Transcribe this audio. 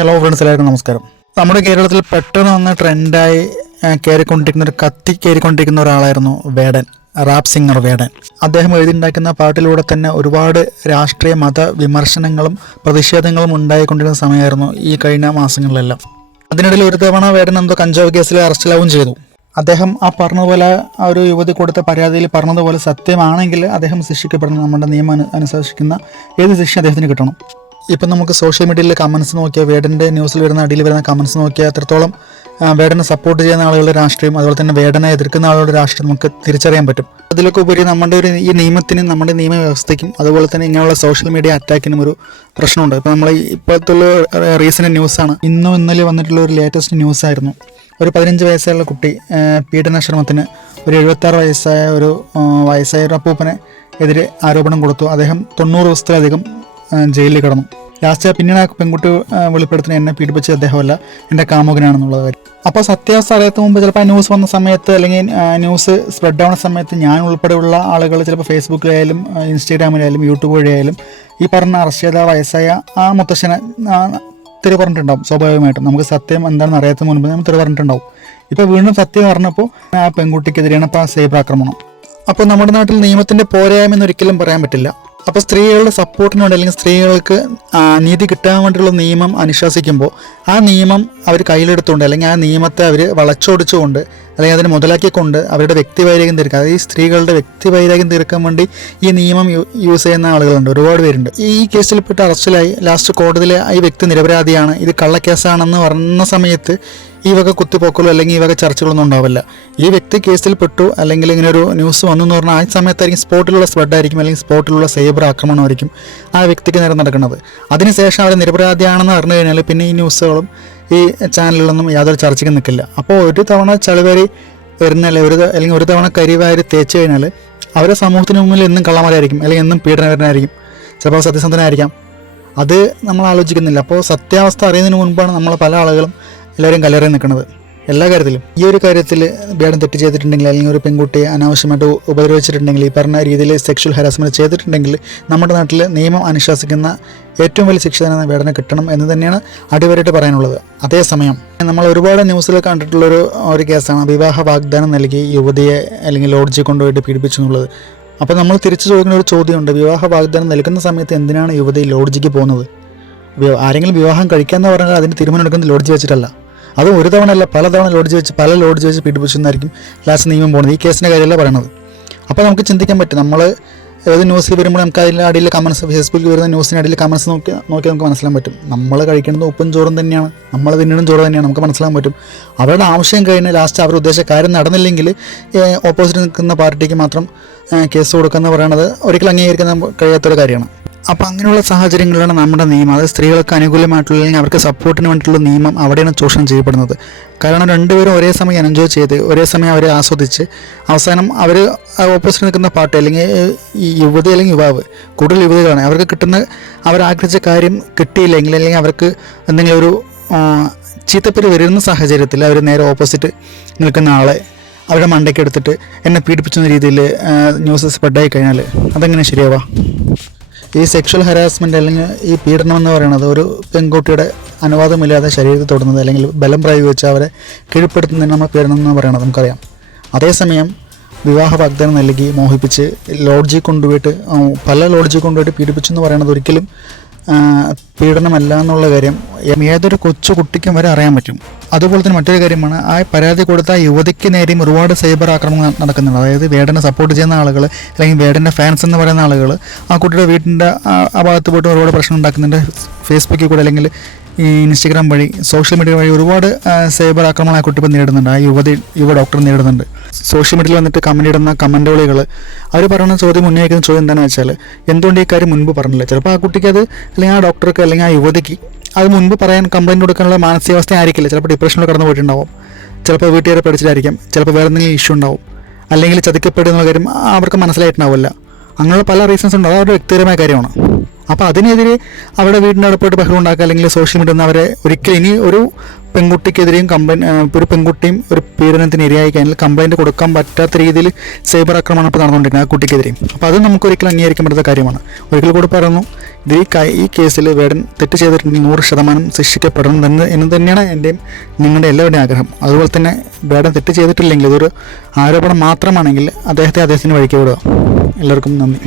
Hello friends എല്ലാവർക്കും നമസ്കാരം. നമ്മുടെ കേരളത്തിൽ പെട്ടെന്ന് വന്ന ട്രെൻഡായി കയറിക്കൊണ്ടിരിക്കുന്ന ഒരു കത്തി കയറിക്കൊണ്ടിരിക്കുന്ന ഒരാളായിരുന്നു വേടൻ റാപ്പ് സിംഗർ വേടൻ. അദ്ദേഹം എഴുതിണ്ടാക്കുന്ന പാട്ടിലൂടെ തന്നെ ഒരുപാട് രാഷ്ട്രീയ മത വിമർശനങ്ങളും പ്രതിഷേധങ്ങളും ഉണ്ടായിക്കൊണ്ടിരുന്ന സമയമായിരുന്നു ഈ കഴിഞ്ഞ മാസങ്ങളിലെല്ലാം. അതിനിടയിൽ ഒരു തവണ വേടൻ എന്തോ കഞ്ചാവ് കേസിൽ അറസ്റ്റിലാവുകയും ചെയ്തു. അദ്ദേഹം ആ പറഞ്ഞതുപോലെ ആ ഒരു യുവതി കൊടുത്ത പരാതിയിൽ പറഞ്ഞതുപോലെ സത്യമാണെങ്കിൽ അദ്ദേഹം ശിക്ഷിക്കപ്പെടണം. നമ്മുടെ നിയമം അനുസരിക്കുന്ന ഏത് ശിക്ഷ അദ്ദേഹത്തിന് കിട്ടണം? ഇപ്പം നമുക്ക് സോഷ്യൽ മീഡിയയിലെ കമൻസ് നോക്കിയാൽ വേടന്റെ ന്യൂസിൽ വരുന്ന അടിയിൽ വരുന്ന കമൻസ് നോക്കിയാൽ എത്രത്തോളം വേടനെ സപ്പോർട്ട് ചെയ്യുന്ന ആളുകളുടെ രാഷ്ട്രീയം അതുപോലെ തന്നെ വേടനെ എതിർക്കുന്ന ആളുകളുടെ രാഷ്ട്രീയം നമുക്ക് തിരിച്ചറിയാൻ പറ്റും. അതിലൊക്കെ ഉപരി നമ്മുടെ ഒരു ഈ നിയമത്തിനും നമ്മുടെ നിയമവ്യവസ്ഥയ്ക്കും അതുപോലെ തന്നെ ഇങ്ങനെയുള്ള സോഷ്യൽ മീഡിയ അറ്റാക്കിനും ഒരു പ്രശ്നമുണ്ട്. ഇപ്പം നമ്മൾ ഇപ്പോഴത്തെ റീസെന്റ് ന്യൂസാണ് ഇന്നും ഇന്നലെ വന്നിട്ടുള്ള ഒരു ലേറ്റസ്റ്റ് ന്യൂസ് ആയിരുന്നു. ഒരു പതിനഞ്ച് വയസ്സായുള്ള കുട്ടി പീഡനാശ്രമത്തിന് ഒരു എഴുപത്താറ് വയസ്സായ ഒരു വയസ്സായ ഒരു അപ്പൂപ്പനെ എതിരെ ആരോപണം കൊടുത്തു. അദ്ദേഹം തൊണ്ണൂറ് ദിവസത്തിലധികം ജയിലിൽ കിടന്നു. ലാസ്റ്റ് പിന്നീട് ആ പെൺകുട്ടി വെളിപ്പെടുത്തുന്ന എന്നെ പീഡിപ്പിച്ച അദ്ദേഹമല്ല. എന്റെ കാമുകനാണെന്നുള്ളത് കാര്യം. അപ്പോൾ സത്യാവസ്ഥ അറിയാത്ത മുമ്പ് ചിലപ്പോൾ ന്യൂസ് വന്ന സമയത്ത് അല്ലെങ്കിൽ ന്യൂസ് സ്പ്രെഡ് ആവുന്ന സമയത്ത് ഞാൻ ഉൾപ്പെടെയുള്ള ആളുകൾ ചിലപ്പോൾ ഫേസ്ബുക്കിലായാലും ഇൻസ്റ്റാഗ്രാമിലായാലും യൂട്യൂബ് വഴിയായാലും ഈ പറഞ്ഞ അറസ്റ്റ് ചെയ്ത വയസ്സായ ആ മുത്തശ്ശനെ തിരി പറഞ്ഞിട്ടുണ്ടാവും. സ്വാഭാവികമായിട്ടും നമുക്ക് സത്യം എന്താണെന്ന് അറിയാത്ത മുൻപ് നമ്മൾ തെറി പറഞ്ഞിട്ടുണ്ടാവും. ഇപ്പോൾ വീണ്ടും സത്യം പറഞ്ഞപ്പോൾ ആ പെൺകുട്ടിക്കെതിരെയാണ് ഇപ്പോൾ ആ സൈബർ ആക്രമണം. അപ്പോൾ നമ്മുടെ നാട്ടിൽ നിയമത്തിന്റെ പോരായ്മ എന്നൊരിക്കലും പറയാൻ പറ്റില്ല. അപ്പോൾ സ്ത്രീകളുടെ സപ്പോർട്ടിന് വേണ്ടി അല്ലെങ്കിൽ സ്ത്രീകൾക്ക് നീതി കിട്ടാൻ വേണ്ടിയുള്ള നിയമം അനുശാസിക്കുമ്പോൾ ആ നിയമം അവർ കയ്യിലെടുത്തുകൊണ്ട് അല്ലെങ്കിൽ ആ നിയമത്തെ അവർ വളച്ചൊടിച്ചുകൊണ്ട് അല്ലെങ്കിൽ അതിനെ മുതലാക്കിക്കൊണ്ട് അവരുടെ വ്യക്തിവൈരാഗ്യം തീർക്കുക അതായത് ഈ സ്ത്രീകളുടെ വ്യക്തിവൈരാഗ്യം തീർക്കാൻ വേണ്ടി ഈ നിയമം യൂസ് ചെയ്യുന്ന ആളുകളുണ്ട് ഒരുപാട് പേരുണ്ട്. ഈ കേസിൽപ്പെട്ട് അറസ്റ്റിലായി ലാസ്റ്റ് കോടതിയിലെ ഈ വ്യക്തി നിരപരാധിയാണ്. ഇത് കള്ളക്കേസാണെന്ന് പറഞ്ഞ സമയത്ത് ഈ വക കുത്തിപ്പോക്കലോ അല്ലെങ്കിൽ ഈ വക ചർച്ചകളൊന്നും ഉണ്ടാവില്ല. ഈ വ്യക്തി കേസിൽപ്പെട്ടു അല്ലെങ്കിൽ ഇങ്ങനെ ഒരു ന്യൂസ് വന്നു എന്ന് പറഞ്ഞാൽ ആ സമയത്തായിരിക്കും സ്പോട്ടിലുള്ള സ്പ്രെഡ് ആയിരിക്കും അല്ലെങ്കിൽ സ്പോട്ടിലുള്ള സൈബർ ആക്രമണമായിരിക്കും ആ വ്യക്തിക്ക് നേരെ നടക്കുന്നത്. അതിനുശേഷം അവർ നിരപരാധിയാണെന്ന് അറിഞ്ഞു കഴിഞ്ഞാൽ പിന്നെ ഈ ന്യൂസുകളും ഈ ചാനലുകളൊന്നും യാതൊരു ചർച്ചയ്ക്ക് നിൽക്കില്ല. അപ്പോൾ ഒരു തവണ ചളിവരി വരുന്ന ഒരു അല്ലെങ്കിൽ ഒരു തവണ കരിവാരി തേച്ച് കഴിഞ്ഞാൽ അവരെ സമൂഹത്തിന് മുമ്പിൽ എന്നും കള്ളമാരായിരിക്കും അല്ലെങ്കിൽ എന്നും പീഡനവരനായിരിക്കും ചിലപ്പോൾ സത്യസന്ധനായിരിക്കാം. അത് നമ്മൾ ആലോചിക്കുന്നില്ല. അപ്പോൾ സത്യാവസ്ഥ അറിയുന്നതിന് മുൻപാണ് നമ്മൾ പല ആളുകളും എല്ലാവരും കലറി നിൽക്കുന്നത്. എല്ലാ കാര്യത്തിലും. ഈ ഒരു കാര്യത്തിൽ വേടം തെറ്റ് ചെയ്തിട്ടുണ്ടെങ്കിൽ അല്ലെങ്കിൽ ഒരു പെൺകുട്ടിയെ അനാവശ്യമായിട്ട് ഉപദ്രവിച്ചിട്ടുണ്ടെങ്കിൽ ഈ പറഞ്ഞ രീതിയിൽ സെക്ഷൽ ഹരാസ്മെന്റ് ചെയ്തിട്ടുണ്ടെങ്കിൽ നമ്മുടെ നാട്ടിൽ നിയമം അനുശാസിക്കുന്ന ഏറ്റവും വലിയ ശിക്ഷ തന്നെ വേടനെ കിട്ടണം എന്ന് തന്നെയാണ് അടിവരായിട്ട് പറയാനുള്ളത്. അതേസമയം നമ്മൾ ഒരുപാട് ന്യൂസിൽ കണ്ടിട്ടുള്ള ഒരു കേസാണ് വിവാഹ വാഗ്ദാനം നൽകി യുവതിയെ അല്ലെങ്കിൽ ലോഡ്ജിൽ കൊണ്ടുപോയിട്ട് പീഡിപ്പിച്ചു എന്നുള്ളത്. അപ്പോൾ നമ്മൾ തിരിച്ചു ചോദിക്കുന്ന ഒരു ചോദ്യമുണ്ട് വിവാഹ വാഗ്ദാനം നൽകുന്ന സമയത്ത് എന്തിനാണ് യുവതി ലോഡ്ജിക്ക് പോകുന്നത്? ആരെങ്കിലും വിവാഹം കഴിക്കാമെന്ന് പറഞ്ഞാൽ അതിന് തീരുമാനം എടുക്കുന്നത് ലോഡ്ജ് വെച്ചിട്ടല്ല. അത് ഒരു തവണ അല്ല പല തവണ ലോഡ്ജ് വെച്ച് പല ലോഡ്ജ് വെച്ച് പീഡിപ്പിച്ചെന്നായിരിക്കും ലാസ്റ്റ് നിയമം പോകുന്നത് ഈ കേസിന്റെ കാര്യമല്ല പറയണത്. അപ്പോൾ നമുക്ക് ചിന്തിക്കാൻ പറ്റും. നമ്മൾ ഏത് ന്യൂസിൽ വരുമ്പോൾ നമുക്ക് അതിന്റെ അടിയിൽ കമൻസ് ഫേസ്ബുക്കിൽ വരുന്ന ന്യൂസിന്റെ അടിയിൽ കമൻസ് നോക്കി നോക്കി നമുക്ക് മനസ്സിലാൻ പറ്റും. നമ്മൾ കഴിക്കുന്നത് ഉപ്പും ചോറും തന്നെയാണ്. നമ്മൾ തിന്നണം ചോറ് തന്നെയാണ്. നമുക്ക് മനസ്സിലാൻ പറ്റും. അവരുടെ ആവശ്യം കഴിഞ്ഞ് ലാസ്റ്റ് അവർ ഉദ്ദേശിച്ച കാര്യം നടന്നില്ലെങ്കിൽ ഓപ്പോസിറ്റ് നിൽക്കുന്ന പാർട്ടിക്ക് മാത്രം കേസ് കൊടുക്കുക എന്ന് പറയുന്നത് ഒരിക്കലും അംഗീകരിക്കാൻ കഴിയാത്തൊരു കാര്യമാണ്. അപ്പോൾ അങ്ങനെയുള്ള സാഹചര്യങ്ങളിലാണ് നമ്മുടെ നിയമം. അതായത് സ്ത്രീകൾക്ക് അനുകൂലമായിട്ടുള്ള അല്ലെങ്കിൽ അവർക്ക് സപ്പോർട്ടിന് വേണ്ടിയിട്ടുള്ള നിയമം അവിടെയാണ് ചൂഷണം ചെയ്യപ്പെടുന്നത്. കാരണം രണ്ടുപേരും ഒരേ സമയം എൻജോയ് ചെയ്ത് ഒരേ സമയം അവരെ ആസ്വദിച്ച് അവസാനം അവർ ഓപ്പോസിറ്റ് നിൽക്കുന്ന പാർട്ടി അല്ലെങ്കിൽ ഈ യുവതി അല്ലെങ്കിൽ യുവാവ് കൂടുതൽ യുവതികളാണ്. അവർക്ക് കിട്ടുന്ന അവർ ആഗ്രഹിച്ച കാര്യം കിട്ടിയില്ലെങ്കിൽ അല്ലെങ്കിൽ അവർക്ക് എന്തെങ്കിലും ഒരു ചീത്തപ്പേര് വരുന്ന സാഹചര്യത്തിൽ അവർ നേരെ ഓപ്പോസിറ്റ് നിൽക്കുന്ന ആളെ അവരുടെ മണ്ടയ്ക്ക് എടുത്തിട്ട് എന്നെ പീഡിപ്പിച്ചെന്ന രീതിയിൽ ന്യൂസ് സ്പ്രെഡായി കഴിഞ്ഞാൽ അതെങ്ങനെ ശരിയാവാ? ഈ സെക്ഷൽ ഹരാസ്മെന്റ് അല്ലെങ്കിൽ ഈ പീഡനം എന്ന് പറയുന്നത് ഒരു പെൺകുട്ടിയുടെ അനുവാദമില്ലാതെ ശരീരത്തിൽ തൊടുന്നത് അല്ലെങ്കിൽ ബലം പ്രയോഗിച്ച് അവരെ കീഴ്പ്പെടുത്തുന്നതിന് നമ്മൾ പീഡനം എന്ന് പറയുന്നത് നമുക്കറിയാം. അതേസമയം വിവാഹ വാഗ്ദാനം നൽകി മോഹിപ്പിച്ച് ലോഡ്ജിൽ കൊണ്ടുപോയിട്ട് പല ലോഡ്ജിൽ കൊണ്ടുപോയിട്ട് പീഡിപ്പിച്ചു എന്ന് പറയുന്നത് ഒരിക്കലും പീഡനമല്ല എന്നുള്ള കാര്യം ഏതൊരു കൊച്ചു കുട്ടിക്കും വരെ അറിയാൻ പറ്റും. അതുപോലെ തന്നെ മറ്റൊരു കാര്യമാണ് ആ പരാതി കൊടുത്ത യുവതിക്ക് നേരെയും ഒരുപാട് സൈബർ ആക്രമണം നടക്കുന്നുണ്ട്. അതായത് വേടനെ സപ്പോർട്ട് ചെയ്യുന്ന ആളുകൾ അല്ലെങ്കിൽ വേടന്റെ ഫാൻസ് എന്ന് പറയുന്ന ആളുകൾ ആ കുട്ടിയുടെ വീടിന്റെ ആ ആ ഭാഗത്ത് പോയിട്ട് ഒരുപാട് പ്രശ്നം ഉണ്ടാക്കുന്നുണ്ട്. ഫേസ്ബുക്കിൽ കൂടെ അല്ലെങ്കിൽ ഈ ഇൻസ്റ്റഗ്രാം വഴി സോഷ്യൽ മീഡിയ വഴി ഒരുപാട് സൈബർ ആക്രമണം ആ കുട്ടി നേരിടുന്നുണ്ട് ആ യുവതി യുവ ഡോക്ടർ നേരിടുന്നുണ്ട്. സോഷ്യൽ മീഡിയയിൽ വന്നിട്ട് കമന്റ് ഇടുന്ന കമന്റുകൾ അവർ പറയുന്ന ചോദ്യം ഉന്നയിക്കുന്ന ചോദ്യം എന്താണെന്ന് വെച്ചാൽ എന്തുകൊണ്ട് ഈ കാര്യം മുൻപ് പറഞ്ഞില്ല? ചിലപ്പോൾ ആ കുട്ടിക്ക് അത് അല്ലെങ്കിൽ ആ ഡോക്ടർക്ക് അല്ലെങ്കിൽ ആ യുവതിക്ക് അത് മുൻപ് പറയാൻ കംപ്ലൈന്റ് കൊടുക്കാനുള്ള മാനസികാവസ്ഥ ആയിരിക്കില്ല. ചിലപ്പോൾ ഡിപ്രഷനിൽ കടന്നു പോയിട്ടുണ്ടാവും. ചിലപ്പോൾ വീട്ടുകാരെ പഠിച്ചിട്ടായിരിക്കും ചിലപ്പോൾ വേറെ എന്തെങ്കിലും ഇഷ്യൂ ഉണ്ടാവും. അല്ലെങ്കിൽ ചതിക്കപ്പെടുന്ന കാര്യം അവർക്ക് മനസ്സിലായിട്ടുണ്ടാവില്ല. അങ്ങനെയുള്ള പല റീസൺസ് ഉണ്ട്. അതൊരു വ്യക്തിപരമായ കാര്യമാണ്. അപ്പോൾ അതിനെതിരെ അവരുടെ വീടിന്റെ അടുപ്പോട്ട് ബഹളം ഉണ്ടാക്കുക അല്ലെങ്കിൽ സോഷ്യൽ മീഡിയ അവരെ ഒരിക്കലും ഇനി ഒരു പെൺകുട്ടിക്കെതിരെയും കംപ്ലൈൻ ഒരു പെൺകുട്ടിയും ഒരു പീഡനത്തിന് ഇരയായി കഴിഞ്ഞാൽ കംപ്ലൈന്റ് കൊടുക്കാൻ പറ്റാത്ത രീതിയിൽ സൈബർ ആക്രമണം ഇപ്പോൾ നടന്നുകൊണ്ടിരിക്കുന്നത് ആ കുട്ടിക്കെതിരെയും. അപ്പോൾ അത് നമുക്ക് ഒരിക്കലും അംഗീകരിക്കാൻ പറ്റാത്ത കാര്യമാണ്. ഒരിക്കൽ കൂടി പറയുന്നു ഇത് ഈ ഈ കേസിൽ വേടൻ തെറ്റ് ചെയ്തിട്ടുണ്ടെങ്കിൽ നൂറ് ശതമാനം ശിക്ഷിക്കപ്പെടണം എന്ന് എന്ന് തന്നെയാണ് എന്റെയും നിങ്ങളുടെ എല്ലാവരുടെയും ആഗ്രഹം. അതുപോലെ തന്നെ വേടൻ തെറ്റ് ചെയ്തിട്ടില്ലെങ്കിൽ ഇതൊരു ആരോപണം മാത്രമാണെങ്കിൽ അദ്ദേഹത്തെ അദ്ദേഹത്തിന് വഴിക്ക് വിടുക. എല്ലാവർക്കും നന്ദി.